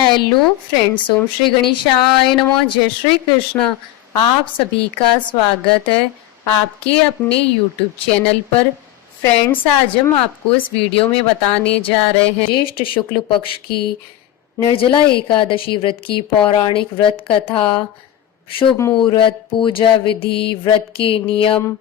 Hello friends, ओम श्री गणेशाय नमः। जय श्री कृष्णा। आप सभी का स्वागत है आपके अपने यूट्यूब चैनल पर। फ्रेंड्स, आज हम आपको इस वीडियो में बताने जा रहे हैं ज्येष्ठ शुक्ल पक्ष की निर्जला एकादशी व्रत की पौराणिक व्रत कथा, शुभ मुहूर्त, पूजा विधि, व्रत के नियम,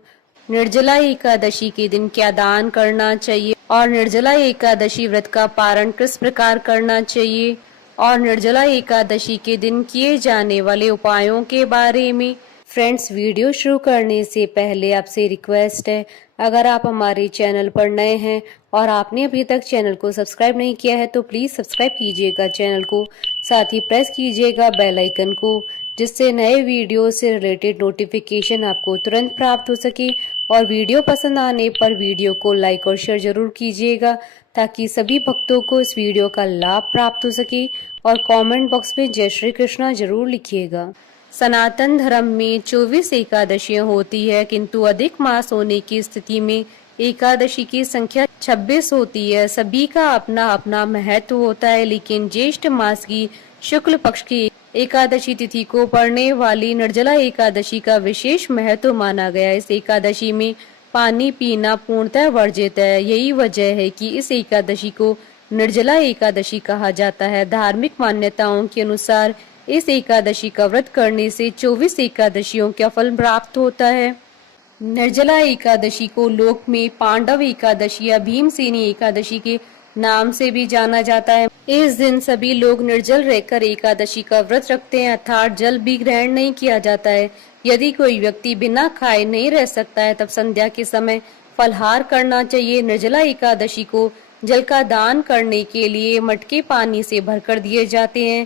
निर्जला एकादशी के दिन क्या दान करना चाहिए और निर्जला एकादशी व्रत का पारण किस प्रकार करना चाहिए और निर्जला एकादशी के दिन किए जाने वाले उपायों के बारे में। फ्रेंड्स, वीडियो शुरू करने से पहले आपसे रिक्वेस्ट है, अगर आप हमारे चैनल पर नए हैं और आपने अभी तक चैनल को सब्सक्राइब नहीं किया है तो प्लीज सब्सक्राइब कीजिएगा चैनल को, साथ ही प्रेस कीजिएगा बेल आइकन को, जिससे नए वीडियो से रिलेटेड नोटिफिकेशन आपको तुरंत प्राप्त हो सके। और वीडियो पसंद आने पर वीडियो को लाइक और शेयर जरूर कीजिएगा ताकि सभी भक्तों को इस वीडियो का लाभ प्राप्त हो सके। और कमेंट बॉक्स में जय श्री कृष्णा जरूर लिखिएगा। सनातन धर्म में 24 एकादशियां होती है, किंतु अधिक मास होने की स्थिति में एकादशी की संख्या 26 होती है। सभी का अपना अपना महत्व होता है, लेकिन ज्येष्ठ मास की शुक्ल पक्ष की एकादशी तिथि को पड़ने वाली निर्जला एकादशी का विशेष महत्व माना गया है। इस एकादशी में पानी पीना पूर्णतः वर्जित है। यही वजह है कि इस एकादशी को निर्जला एकादशी कहा जाता है। धार्मिक मान्यताओं के अनुसार इस एकादशी का व्रत करने से 24 एकादशियों का फल प्राप्त होता है। निर्जला एकादशी को लोक में पांडव एकादशी या भीमसेनी एकादशी के नाम से भी जाना जाता है। इस दिन सभी लोग निर्जल रहकर एकादशी का व्रत रखते हैं, अर्थात जल भी ग्रहण नहीं किया जाता है। यदि कोई व्यक्ति बिना खाए नहीं रह सकता है तब संध्या के समय फलहार करना चाहिए। निर्जला एकादशी को जल का दान करने के लिए मटके पानी से भरकर दिए जाते हैं।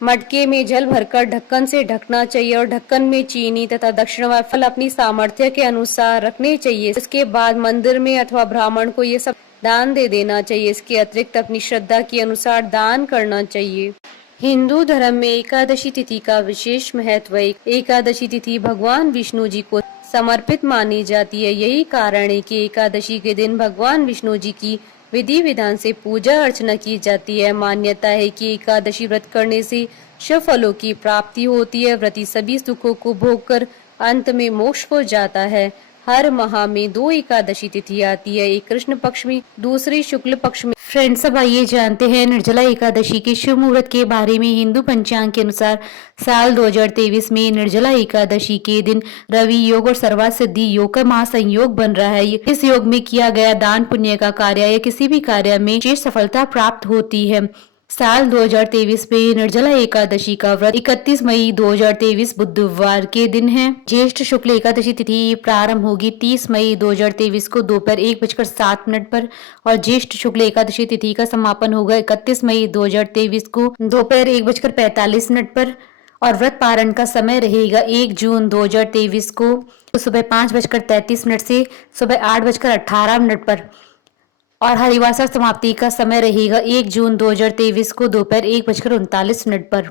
मटके में जल भरकर ढक्कन से ढकना चाहिए और ढक्कन में चीनी तथा दक्षिण व फल अपनी सामर्थ्य के अनुसार रखने चाहिए। इसके बाद मंदिर में अथवा ब्राह्मण को ये सब दान दे देना चाहिए। इसके अतिरिक्त अपनी श्रद्धा के अनुसार दान करना चाहिए। हिंदू धर्म में एकादशी तिथि का विशेष महत्व है। एकादशी तिथि भगवान विष्णु जी को समर्पित मानी जाती है। यही कारण है कि एकादशी के दिन भगवान विष्णु जी की विधि विधान से पूजा अर्चना की जाती है। मान्यता है कि एकादशी व्रत करने से शुभ फलों की प्राप्ति होती है। व्रती सभी सुखों को भोग कर अंत में मोक्ष को जाता है। हर माह में 2 एकादशी तिथि आती है, एक कृष्ण पक्ष में, दूसरी शुक्ल पक्ष में। फ्रेंड्स, अब आइए जानते हैं निर्जला एकादशी के शुभ मुहूर्त के बारे में। हिंदू पंचांग के अनुसार साल 2023 में निर्जला एकादशी के दिन रवि योग और सर्वार्थ सिद्धि योग का महासंयोग बन रहा है। इस योग में किया गया दान पुण्य का कार्य या किसी भी कार्य में विशेष सफलता प्राप्त होती है। साल 2023 में निर्जला एकादशी का व्रत 31 मई 2023 बुधवार के दिन है। ज्येष्ठ शुक्ल एकादशी तिथि प्रारंभ होगी 30 मई 2023 को दोपहर 1:07 पर और ज्येष्ठ शुक्ल एकादशी तिथि का समापन होगा 31 मई 2023 को दोपहर 1:45 पर और व्रत पारण का समय रहेगा 1 जून 2023 को सुबह 5:33 से सुबह 8:18 पर और हरिवासर समाप्ति का समय रहेगा 1 जून 2023 को दोपहर 1:39 पर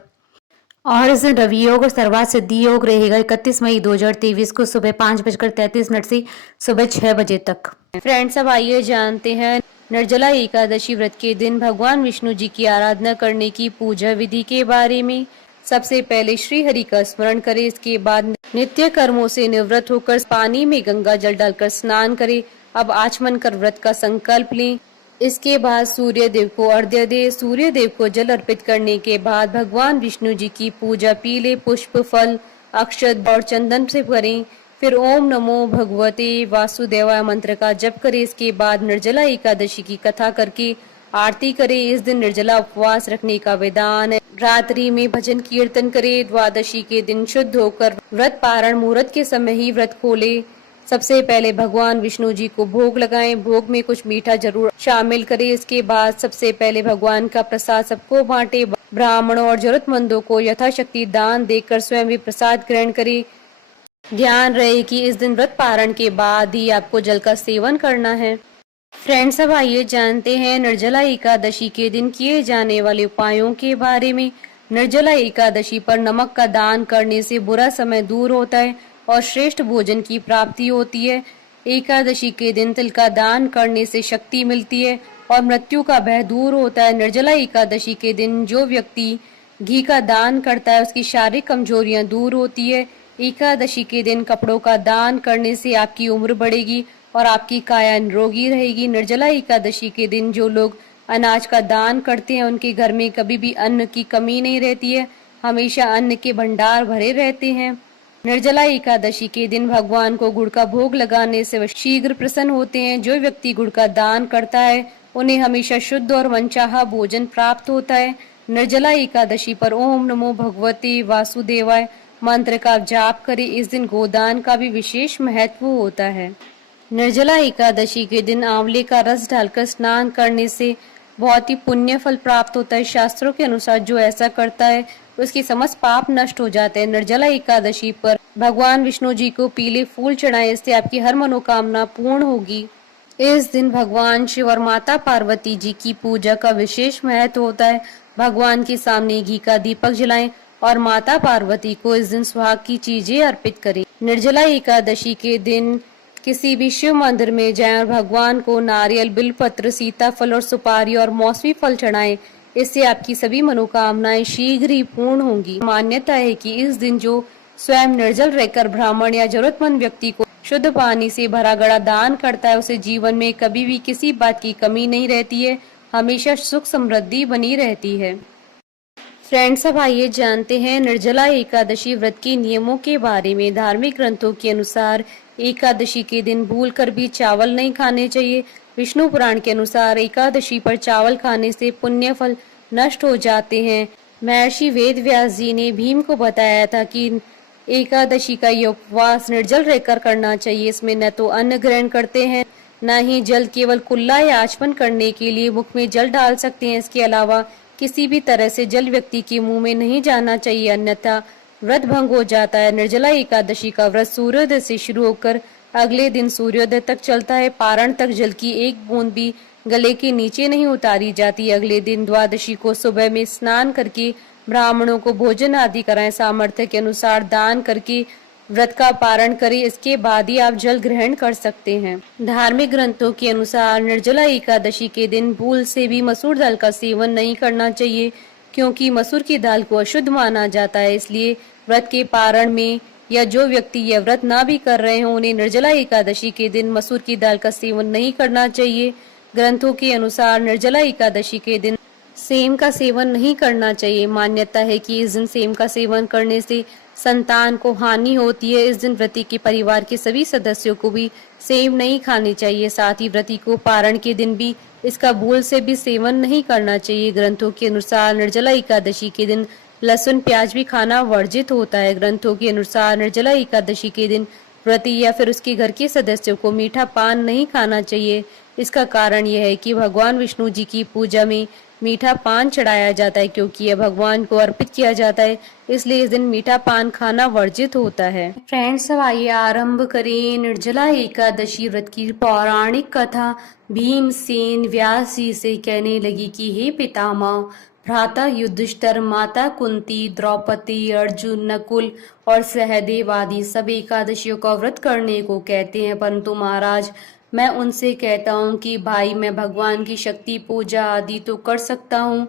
और इस दिन रवि योग और सर्वार्थ सिद्धि योग रहेगा 31 मई 2023 को सुबह 5:33 से सुबह 6 बजे तक। फ्रेंड्स, अब आइए जानते हैं निर्जला एकादशी व्रत के दिन भगवान विष्णु जी की आराधना करने की पूजा विधि के बारे में। सबसे पहले श्री हरि का स्मरण करें। इसके बाद नित्य कर्मों से निवृत्त होकर पानी में गंगा जल डालकर स्नान करें। अब आचमन कर व्रत का संकल्प लें। इसके बाद सूर्य देव को अर्घ्य दे। सूर्य देव को जल अर्पित करने के बाद भगवान विष्णु जी की पूजा पीले पुष्प, फल, अक्षत और चंदन से करें। फिर ओम नमो भगवते वासुदेवाय मंत्र का जप करें। इसके बाद निर्जला एकादशी की कथा करके आरती करें। इस दिन निर्जला उपवास रखने का विधान है। रात्रि में भजन कीर्तन करें। द्वादशी के दिन शुद्ध होकर व्रत पारण मुहूर्त के समय ही व्रत खोले। सबसे पहले भगवान विष्णु जी को भोग लगाएं। भोग में कुछ मीठा जरूर शामिल करें। इसके बाद सबसे पहले भगवान का प्रसाद सबको बांटे। ब्राह्मणों और जरूरतमंदों को यथाशक्ति दान देकर स्वयं भी प्रसाद ग्रहण करें। ध्यान रहे कि इस दिन व्रत पारण के बाद ही आपको जल का सेवन करना है। फ्रेंड्स, अब आइए जानते हैं निर्जला एकादशी के दिन किए जाने वाले उपायों के बारे में। निर्जला एकादशी पर नमक का दान करने से बुरा समय दूर होता है और श्रेष्ठ भोजन की प्राप्ति होती है। एकादशी के दिन तिल का दान करने से शक्ति मिलती है और मृत्यु का भय दूर होता है। निर्जला एकादशी के दिन जो व्यक्ति घी का दान करता है उसकी शारीरिक कमजोरियां दूर होती है। एकादशी के दिन कपड़ों का दान करने से आपकी उम्र बढ़ेगी और आपकी काया निरोगी रहेगी। निर्जला एकादशी के दिन जो लोग अनाज का दान करते हैं उनके घर में कभी भी अन्न की कमी नहीं रहती है, हमेशा अन्न के भंडार भरे रहते हैं। निर्जला एकादशी के दिन भगवान को गुड़ का भोग लगाने से वे शीघ्र प्रसन्न होते हैं। जो व्यक्ति गुड़ का दान करता है उन्हें हमेशा शुद्ध और मनचाहा भोजन प्राप्त होता है। निर्जला एकादशी पर ओम नमो भगवते वासुदेवाय मंत्र का जाप करें। इस दिन गोदान का भी विशेष महत्व होता है। निर्जला एकादशी के दिन आंवले का रस डालकर स्नान करने से बहुत ही पुण्य फल प्राप्त होता है। शास्त्रों के अनुसार जो ऐसा करता है उसके समस्त पाप नष्ट हो जाते हैं। निर्जला एकादशी पर भगवान विष्णु जी को पीले फूल चढ़ाएं, इससे आपकी हर मनोकामना पूर्ण होगी। इस दिन भगवान शिव और माता पार्वती जी की पूजा का विशेष महत्व होता है। भगवान के सामने घी का दीपक जलाएं और माता पार्वती को इस दिन सुहाग की चीजें अर्पित करें। निर्जला एकादशी के दिन किसी भी शिव मंदिर में जाएं और भगवान को नारियल, बिलपत्र, सीताफल और सुपारी और मौसमी फल चढ़ाएं। इससे आपकी सभी मनोकामनाएं शीघ्र ही पूर्ण होंगी। मान्यता है कि इस दिन जो स्वयं निर्जल रहकर ब्राह्मण या जरूरतमंद व्यक्ति को शुद्ध पानी से भरा घड़ा दान करता है उसे जीवन में कभी भी किसी बात की कमी नहीं रहती है, हमेशा सुख समृद्धि बनी रहती है। फ्रेंड्स, अब आइए जानते हैं निर्जला एकादशी व्रत के नियमों के बारे में। धार्मिक ग्रंथों के अनुसार एकादशी के दिन भूलकर भी चावल नहीं खाने चाहिए। विष्णु पुराण के अनुसार एकादशी पर चावल खाने से पुण्य फल नष्ट हो जाते हैं। महर्षि वेद व्यास जी ने भीम को बताया था कि एकादशी का ये उपवास निर्जल रहकर करना चाहिए। इसमें न तो अन्न ग्रहण करते हैं न ही जल, केवल कुल्ला या आचमन करने के लिए मुख में जल डाल सकते हैं। इसके अलावा किसी भी तरह से जल व्यक्ति के मुंह में नहीं जाना चाहिए, अन्यथा व्रत भंग हो जाता है। निर्जला एकादशी का व्रत सूर्योदय से शुरू होकर अगले दिन सूर्योदय तक चलता है। पारण तक जल की एक बूंद भी गले के नीचे नहीं उतारी जाती। अगले दिन द्वादशी को सुबह में स्नान करके ब्राह्मणों को भोजन आदि कराएं। सामर्थ्य के अनुसार दान करके व्रत का पारण करें, इसके बाद ही आप जल ग्रहण कर सकते हैं। धार्मिक ग्रंथों के अनुसार निर्जला एकादशी के दिन भूल से भी मसूर दाल का सेवन नहीं करना चाहिए, क्योंकि मसूर की दाल को अशुद्ध माना जाता है। इसलिए व्रत के पारण में या जो व्यक्ति यह व्रत ना भी कर रहे हों उन्हें निर्जला एकादशी के दिन मसूर की दाल का सेवन नहीं करना चाहिए। ग्रंथों के अनुसार निर्जला एकादशी के दिन सेम का सेवन नहीं करना चाहिए। मान्यता है कि इस दिन सेम का सेवन करने से संतान को हानि होती है। इस दिन व्रती के परिवार के सभी सदस्यों को भी सेम नहीं खानी चाहिए। साथ ही व्रती को पारण के दिन भी इसका भूल से भी सेवन नहीं करना चाहिए। ग्रंथों के अनुसार निर्जला एकादशी के दिन लहसुन प्याज भी खाना वर्जित होता है। ग्रंथों के अनुसार निर्जला एकादशी के दिन व्रती या फिर उसके घर के सदस्यों को मीठा पान नहीं खाना चाहिए। इसका कारण यह है कि भगवान विष्णु जी की पूजा में मीठा पान चढ़ाया जाता है, क्योंकि यह भगवान को अर्पित किया जाता है, इसलिए इस दिन मीठा पान खाना वर्जित होता है। फ्रेंड्स, अब आइए आरंभ करें निर्जला एकादशी व्रत की पौराणिक कथा। भीमसेन व्यास जी से कहने लगी कि हे पितामह, भ्राता युधिष्ठिर, माता कुंती, द्रौपदी, अर्जुन, नकुल और सहदेव आदि सब एकादशियों का व्रत करने को कहते हैं, परंतु महाराज मैं उनसे कहता हूँ कि भाई मैं भगवान की शक्ति पूजा आदि तो कर सकता हूँ,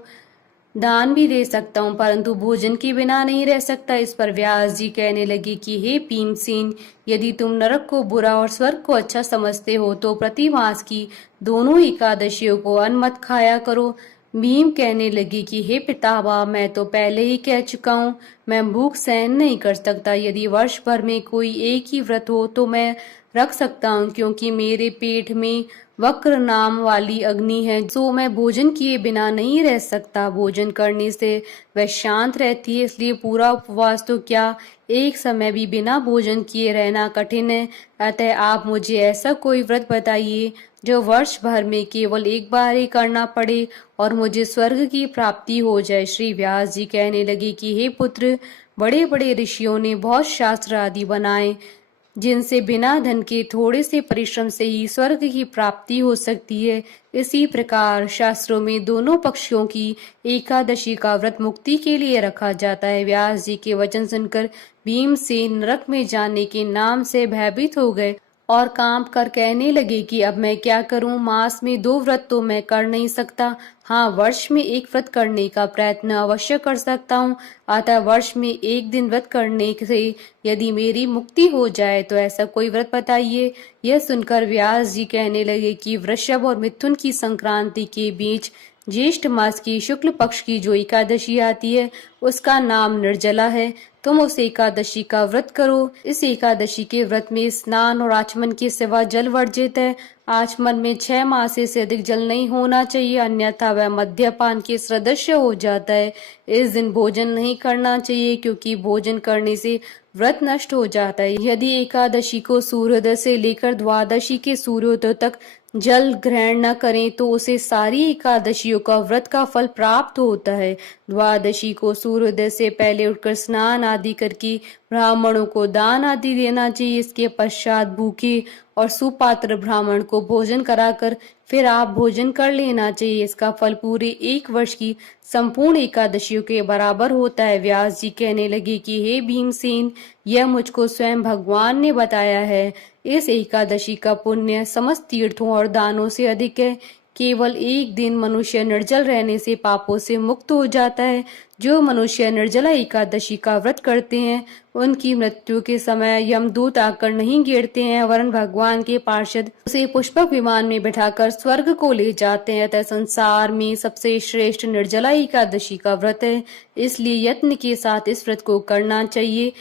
दान भी दे सकता हूँ, परंतु भोजन के बिना नहीं रह सकता। इस पर व्यास जी कहने लगे कि हे भीमसेन, यदि तुम नरक को बुरा और स्वर्ग को अच्छा समझते हो तो प्रतिमास की दोनों एकादशियों को अन्न मत खाया करो। भीम कहने लगे कि हे पितामह, मैं तो पहले ही कह चुका हूँ, मैं भूख सहन नहीं कर सकता। यदि वर्ष भर में कोई एक ही व्रत हो तो मैं रख सकता हूँ, क्योंकि मेरे पेट में वक्र नाम वाली अग्नि है, तो मैं भोजन किए बिना नहीं रह सकता। भोजन करने से वह शांत रहती है, इसलिए पूरा उपवास तो क्या, एक समय भी बिना भोजन किए रहना कठिन है। अतः आप मुझे ऐसा कोई व्रत बताइए जो वर्ष भर में केवल एक बार ही करना पड़े और मुझे स्वर्ग की प्राप्ति हो जाए। श्री व्यास जी कहने लगे कि हे पुत्र, बड़े बड़े ऋषियों ने बहुत शास्त्र आदि बनाए जिनसे बिना धन के थोड़े से परिश्रम से ही स्वर्ग की प्राप्ति हो सकती है। इसी प्रकार शास्त्रों में दोनों पक्षों की एकादशी का व्रत मुक्ति के लिए रखा जाता है। व्यास जी के वचन सुनकर भीमसेन नरक में जाने के नाम से भयभीत हो गए और कांप कर कहने लगे कि अब मैं क्या करूं, मास में 2 व्रत तो मैं कर नहीं सकता, हाँ वर्ष में 1 व्रत करने का प्रयत्न अवश्य कर सकता हूँ, अतः वर्ष में 1 दिन व्रत करने से यदि मेरी मुक्ति हो जाए तो ऐसा कोई व्रत बताइए। यह सुनकर व्यास जी कहने लगे कि वृषभ और मिथुन की संक्रांति के बीच ज्येष्ठ मास की शुक्ल पक्ष की जो एकादशी आती है उसका नाम निर्जला है, तुम उस एकादशी का व्रत करो। इस एकादशी के व्रत में स्नान और आचमन के सिवा जल वर्जित है। आचमन में 6 मास से अधिक जल नहीं होना चाहिए, अन्यथा वह मद्यपान के सदृश हो जाता है। इस दिन भोजन नहीं करना चाहिए क्योंकि भोजन करने से व्रत नष्ट हो जाता है। यदि एकादशी को सूर्योदय से लेकर द्वादशी के सूर्योदय तक जल ग्रहण न करें तो उसे सारी एकादशियों का व्रत का फल प्राप्त होता है। द्वादशी को सूर्योदय से पहले उठकर स्नान आदि करके ब्राह्मणों को दान आदि देना चाहिए। इसके पश्चात भूखे और सुपात्र ब्राह्मण को भोजन कराकर फिर आप भोजन कर लेना चाहिए। इसका फल पूरे 1 वर्ष की संपूर्ण एकादशियों के बराबर होता है। व्यास जी कहने लगे कि हे भीमसेन, यह मुझको स्वयं भगवान ने बताया है। इस एकादशी का पुण्य समस्त तीर्थों और दानों से अधिक है। केवल 1 दिन मनुष्य निर्जल रहने से पापों से मुक्त हो जाता है। जो मनुष्य निर्जला एकादशी का व्रत करते हैं उनकी मृत्यु के समय यमदूत आकर नहीं घेरते हैं, वरन भगवान के पार्षद उसे पुष्पक विमान में बिठाकर स्वर्ग को ले जाते हैं। अतः संसार में सबसे श्रेष्ठ निर्जला एकादशी का व्रत है, इसलिए यत्न के साथ इस व्रत को करना चाहिए।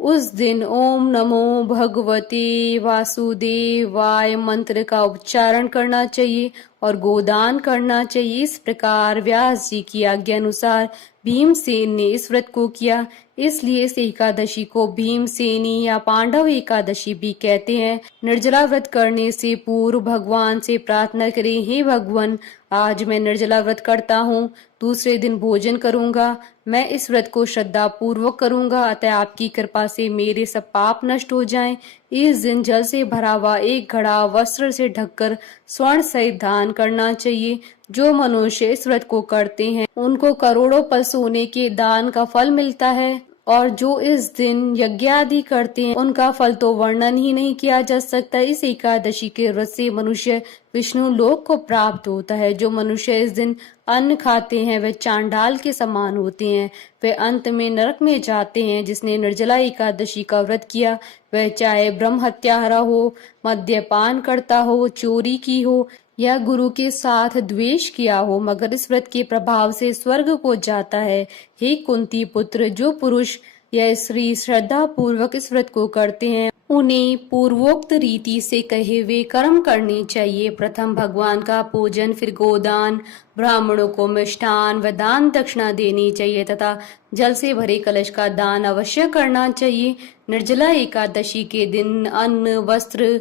उस दिन ओम नमो भगवते वासुदेवाय मंत्र का उच्चारण करना चाहिए और गोदान करना चाहिए। इस प्रकार व्यास जी की आज्ञा अनुसार भीमसेन ने इस व्रत को किया, इसलिए इस एकादशी को भीमसेनी या पांडव एकादशी भी कहते हैं। निर्जला व्रत करने से पूर्व भगवान से प्रार्थना करें, हे भगवान, आज मैं निर्जला व्रत करता हूँ, दूसरे दिन भोजन करूंगा। मैं इस व्रत को श्रद्धा पूर्वक करूंगा, अतः आपकी कृपा से मेरे सब पाप नष्ट हो जाएं। इस दिन जल से भरा हुआ 1 घड़ा वस्त्र से ढककर स्वर्ण सहित दान करना चाहिए। जो मनुष्य इस व्रत को करते हैं उनको करोड़ों पर सोने के दान का फल मिलता है, और जो इस दिन यज्ञ आदि करते हैं उनका फल तो वर्णन ही नहीं किया जा सकता। इस एकादशी के व्रत से मनुष्य विष्णु लोक को प्राप्त होता है। जो मनुष्य इस दिन अन्न खाते हैं वे चांडाल के समान होते हैं, वे अंत में नरक में जाते हैं। जिसने निर्जला एकादशी का व्रत किया वह चाहे ब्रह्म हत्यारा हो, मद्यपान करता हो, चोरी की हो या गुरु के साथ द्वेष किया हो, मगर इस व्रत के प्रभाव से स्वर्ग को जाता है। हे कुंती पुत्र, जो पुरुष या स्त्री श्रद्धा पूर्वक इस व्रत को करते हैं उन्हें पूर्वोक्त रीति से कहे हुए कर्म करने चाहिए। प्रथम भगवान का पूजन, फिर गोदान, ब्राह्मणों को मिष्ठान व दान दक्षिणा देनी चाहिए तथा जल से भरे कलश का दान अवश्य करना चाहिए। निर्जला एकादशी के दिन अन्न, वस्त्र,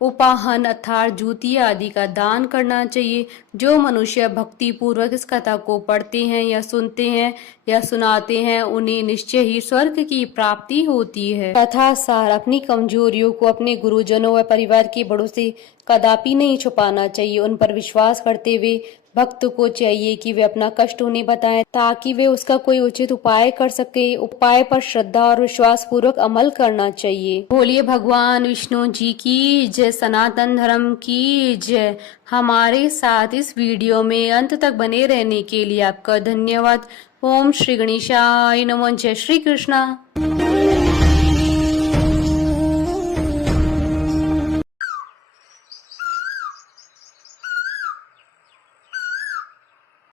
उपाहन अर्थात जूती आदि का दान करना चाहिए। जो मनुष्य भक्ति पूर्वक इस कथा को पढ़ते हैं या सुनते हैं या सुनाते हैं उन्हें निश्चय ही स्वर्ग की प्राप्ति होती है। कथा सार, अपनी कमजोरियों को अपने गुरुजनों व परिवार के बड़ों से कदापि नहीं छुपाना चाहिए। उन पर विश्वास करते हुए भक्त को चाहिए कि वे अपना कष्ट उन्हें बताएं ताकि वे उसका कोई उचित उपाय कर सके। उपाय पर श्रद्धा और विश्वास पूर्वक अमल करना चाहिए। बोलिए भगवान विष्णु जी की जय, सनातन धर्म की जय। हमारे साथ इस वीडियो में अंत तक बने रहने के लिए आपका धन्यवाद। ओम श्री गणेशाय नमः। जय श्री कृष्णा।